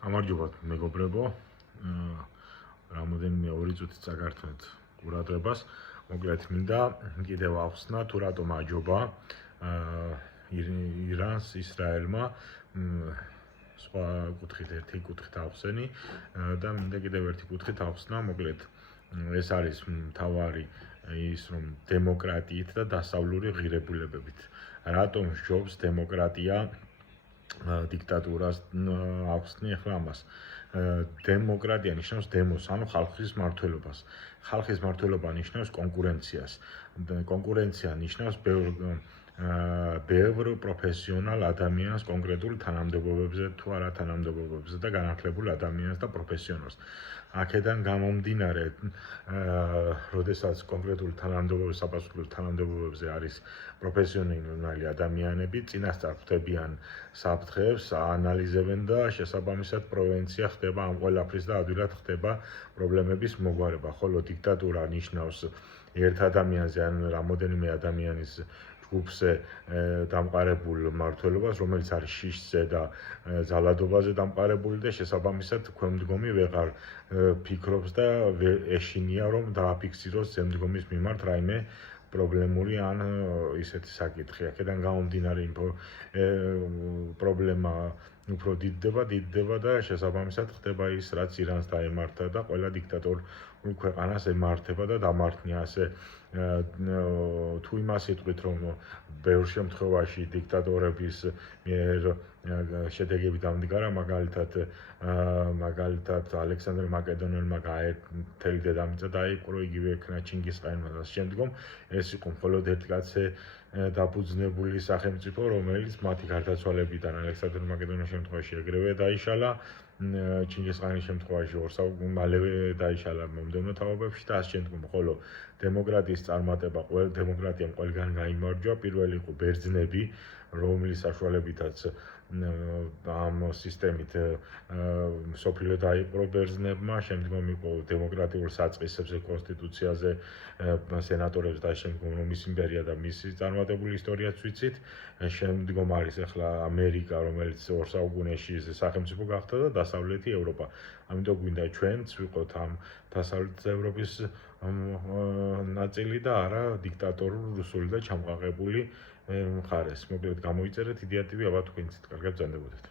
გამარჯობათ მეგობრებო, რამოდენიმე 2 წუთით წაგართმევთ ყურადღებას. მოკლედ მინდა კიდევ ახსნა თუ რატომ აჯობა ირანს ისრაელმა სხვა კუთხით ერთი კუთხით ახსენი და მინდა კიდევ ერთი კუთხით ახსნა. მოკლედ ეს არის მთავარი ის რომ დემოკრატიით და დასავლური ღირებულებებით. რატომ ჯობს დემოკრატია დიქტატურას ახსნი ახლა ამას. დემოკრატია ნიშნავს დემოს, ანუ ხალხის მმართველობას. ხალხის მმართველობა ნიშნავს კონკურენციას. კონკურენცია ნიშნავს ბევრ პროფესიონალ ადამიანს კონკრეტულ თანამდებობებზე თუ არა თანამდებობებზე და განათლებულ ადამიანს და პროფესიონალს. აქედან გამომდინარე, როდესაც კონკრეტულ თანამდებობებზე, საპასუხებლო თანამდებობებზე არის პროფესიონალი ადამიანები, წინასწარ ხვდებიან საფრთხეს, აანალიზებენ და შესაბამისად პროვენცია ხდება ამ ყველაფრის და ადვილად ხდება პრობლემების მოგვარება. ხოლო დიქტატურა ნიშნავს ერთ ადამიანზე ან რამოდენიმე ადამიანის ჯგუფზე დამყარებულ მმართველობას, რომელიც არის შიშზე და ძალადობაზე დამყარებული და შესაბამისად ქვემდგომი ვეღარ ფიქრობს და ეშინია რომ დააფიქსიროს ზემდგომის მიმართ რაიმე პრობლემური ან ისეთი საკითხი. აქედან გამომდინარე პრობლემა უფრო დიდდება და შესაბამისად ხდება ის, რაც ირანს დაემართა და ყველა დიქტატორულ ქვეყანას ემართება და დამართნია. ასე თუ იმას იტყვით, რომ ბევრ შემთხვევაში დიქტატორების მიერ შედეგები დამდგარა, მაგალითად ალექსანდრე მაკედონელმა მთელი დედამიწა დაიპყრო, იგივე ექნა ჩინგისხანმა და შემდგომ ეს იყო მხოლოდ ერთ კაცზე დაფუძნებული სახელმწიფო, რომელიც მათი გარდაცვალებიდან ალექსანდრე მაკედონელის შემთხვევაში ეგრევე დაიშალა, ჩინგისხანის შემთხვევაში მალევე დაიშალა მომდევნო თაობებში და ამ შემდგომ. ხოლო დემოკრატიის წარმატება, დემოკრატიამ ყველგან გაიმარჯვა. პირველი იყო ბერძნები, რომლის საშუალებითაც ამ სისტემით მსოფლიო დაიპყრო ბერძნებმა, შემდგომ იყო დემოკრატიულ საწყისებზე, კონსტიტუციაზე, სენატორებს და შემდგომ რომის იმპერია და მისი წარმატებული ისტორიაც ვიცით. შემდგომ არის ახლა ამერიკა, რომელიც 2 საუკუნეში სახელმწიფო გახდა და დასავლეთი ევროპა. ამიტომ გვინდა ჩვენც ვიყოთ ამ დასავლეთ ევროპის ნაწილი და არა დიქტატორული რუსული და ჩამყაყებული მხარეს. მოკლედ გამოიწერეთ იდეატივი, აბა თქვენც კარგად ბრძანდებოდეთ.